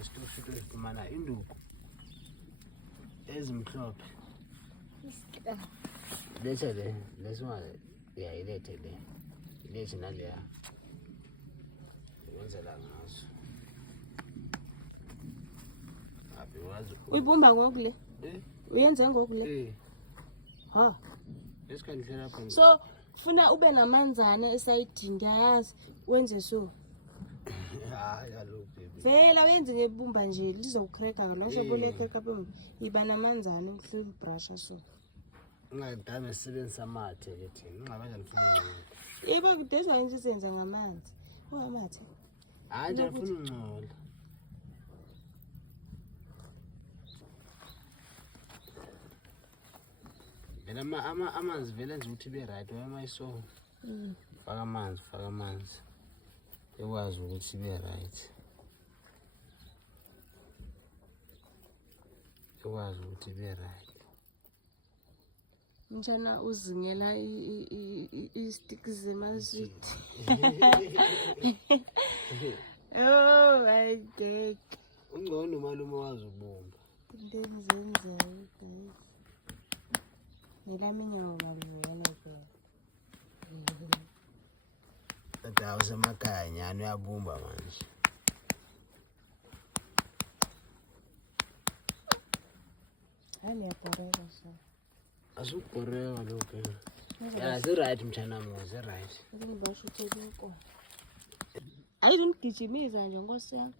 nesitokishuto esifumana induku ezimhlophe. Lethe le lesimanje ilethe le ilethe naleya wenzela ngazo aphi wazi uyibumba ngokule uyenze ngokule ha esikhandle lapha so kufuna ube namanzana esayidini ngiyayazi wenze so hayi kaloku baby vela wenze ngebumba nje lizocracker lasho boleka phe iba namanzana ukuhlula brush so ungadame sebenzisa amathe ke thina ungabanja lifuna ungcola yebo kudezwa into isenza ngamanzi amathe hayi nje lifuna ungcola vela amanzi vele enza ukuthi ibe right wema iso faka amanzi ekwazi ukuthi ibe right ekwazi ukuthi ibe right njana uzingela i-stick zemasweet oh my god ungcono malume wazi ubumba ndenzenzayo guys nelaminye ngobaluvela phela tata usemakhaya nyani uyabumba manje yaboreka so asubhoreka lokho ya zi-right mthanamo zi-right ngibasho uthekeko ayizungijimisa nje nkosi yami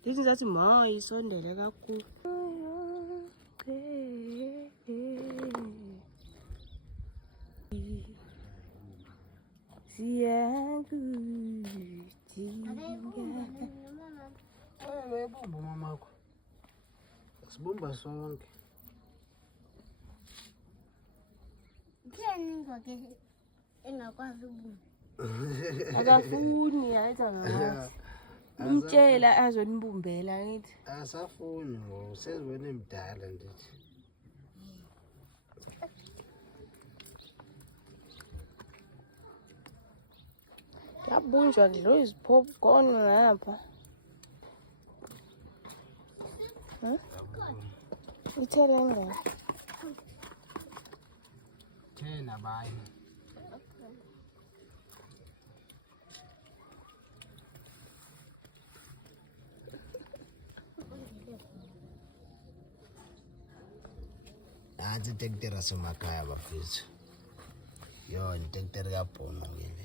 ndithi zathi ma isondele kakhulu webumba mamakho sibumba sonke engakwazi ukubumba akafuni ayitha ngamazi umtshela azonimbumbela ngithi asafuni ngoba sezibone emdala ndithi yabunjwa kudlo izipopcorn ngapha ithele ngani thena bayi anzi tekitera semakhaya bafethu yo ni tekitera ka bono ngile